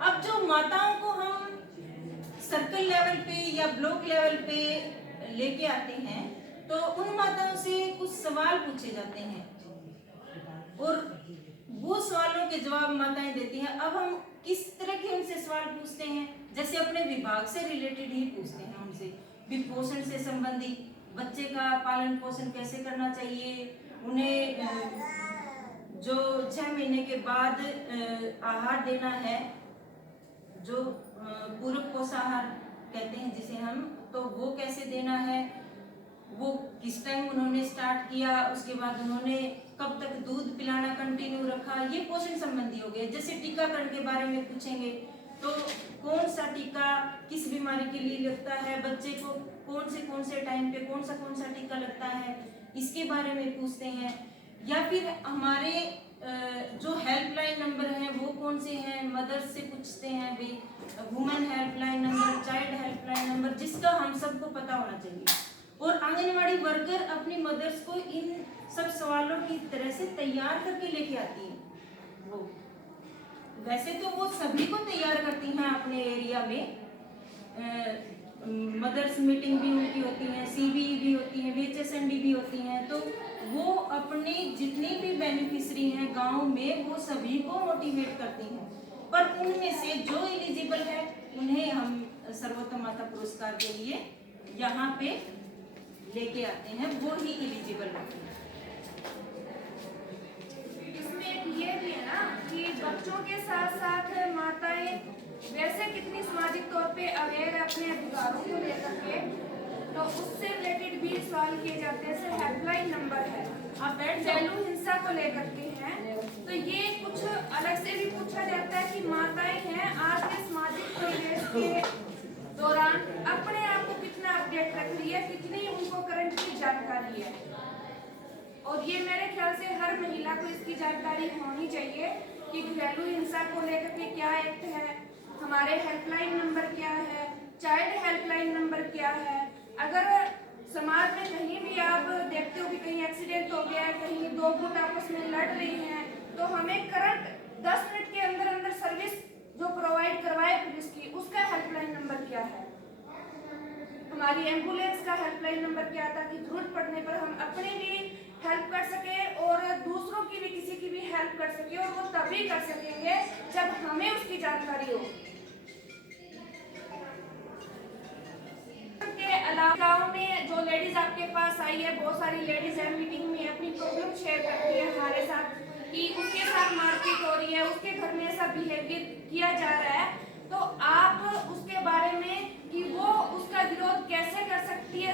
अब जो माताओं को हम सर्कल लेवल पे या ब्लॉक लेवल पे लेके आते हैं तो उन माताओं से कुछ सवाल पूछे जाते हैं और वो सवालों के जवाब माताएं देती हैं। अब हम किस तरह के उनसे सवाल पूछते हैं, जैसे अपने विभाग से रिलेटेड ही पूछते हैं उनसे, भी पोषण से संबंधित, बच्चे का पालन पोषण कैसे करना चाहिए, उन्हें जो 6 महीने के बाद आहार देना है, जो पूरक पोषाहार कहते हैं जिसे हम, तो वो कैसे देना है, वो किस टाइम उन्होंने स्टार्ट किया, उसके बाद उन्होंने कब तक दूध पिलाना कंटिन्यू रखा, ये पोषण संबंधी हो गए। जैसे टीकाकरण के बारे में पूछेंगे तो कौन सा टीका किस बीमारी के लिए लगता है, बच्चे को कौन से टाइम पे कौन सा टीका लगता है, इसके बारे में पूछते हैं। या फिर हमारे जो हेल्पलाइन नंबर हैं वो कौन से हैं, मदर्स से पूछते हैं भी, women helpline number, child helpline number, जिसका हम सबको पता होना चाहिए। और आंगनवाड़ी वर्कर अपनी मदर्स को इन सब सवालों की तरह से तैयार करके लेके आती है। वो वैसे तो वो सभी को तैयार करती हैं अपने एरिया में, मदर्स मीटिंग भी उनकी होती हैं, सीबीई भी होती हैं, VHSND भी होती हैं, तो वो अपने जितनी भी बेनिफिशरी हैं गांव में वो सभी को मोटिवेट करती हैं। पर उनमें से जो एलिजिबल है उन्हें हम सर्वोत्तम माता पुरस्कार के लिए यहाँ पे लेके आते हैं, वो ही एलिजिबल होते हैं। इसमें एक ये भी है ना कि बच्चों के साथ साथ माताएं वैसे कितनी सामाजिक तौर पे अवेयर है अपने अधिकारों को लेकर के, तो उससे रिलेटेड भी सवाल किए जाते हैं। जैसे हेल्पलाइन नंबर है, अब घरेलू हिंसा को लेकर के हैं, तो ये कुछ अलग से भी पूछा जाता है कि माताएं हैं आज के सामाजिक परिवेश के दौरान अपने आप को कितना अपडेट रख रही है, कितनी उनको करंट की जानकारी है। और ये मेरे ख्याल से हर महिला को इसकी जानकारी होनी चाहिए कि घरेलू हिंसा को लेकर के क्या एक्ट है, हमारे हेल्पलाइन नंबर क्या है, चाइल्ड हेल्पलाइन नंबर क्या है। अगर समाज में कहीं भी आप देखते हो कि कहीं एक्सीडेंट हो गया है, कहीं दो गुट आपस में लड़ रही हैं, तो हमें करंट 10 मिनट के अंदर अंदर सर्विस जो प्रोवाइड करवाए पुलिस की, उसका हेल्पलाइन नंबर क्या है, हमारी एम्बुलेंस का हेल्पलाइन नंबर क्या, ताकि जरूरत पड़ने पर हम अपने भी हेल्प कर सके और दूसरों की भी किसी की भी हेल्प कर सके, और वो तभी कर सकेंगे जब हमें उसकी जानकारी हो। के अलावा गाँव में जो लेडीज आपके पास आई है, बहुत सारी लेडीज है, मीटिंग में अपनी प्रॉब्लम शेयर करती है हमारे साथ कि उसके साथ मारपीट हो रही है, उसके घर में ऐसा बिहेवियर किया जा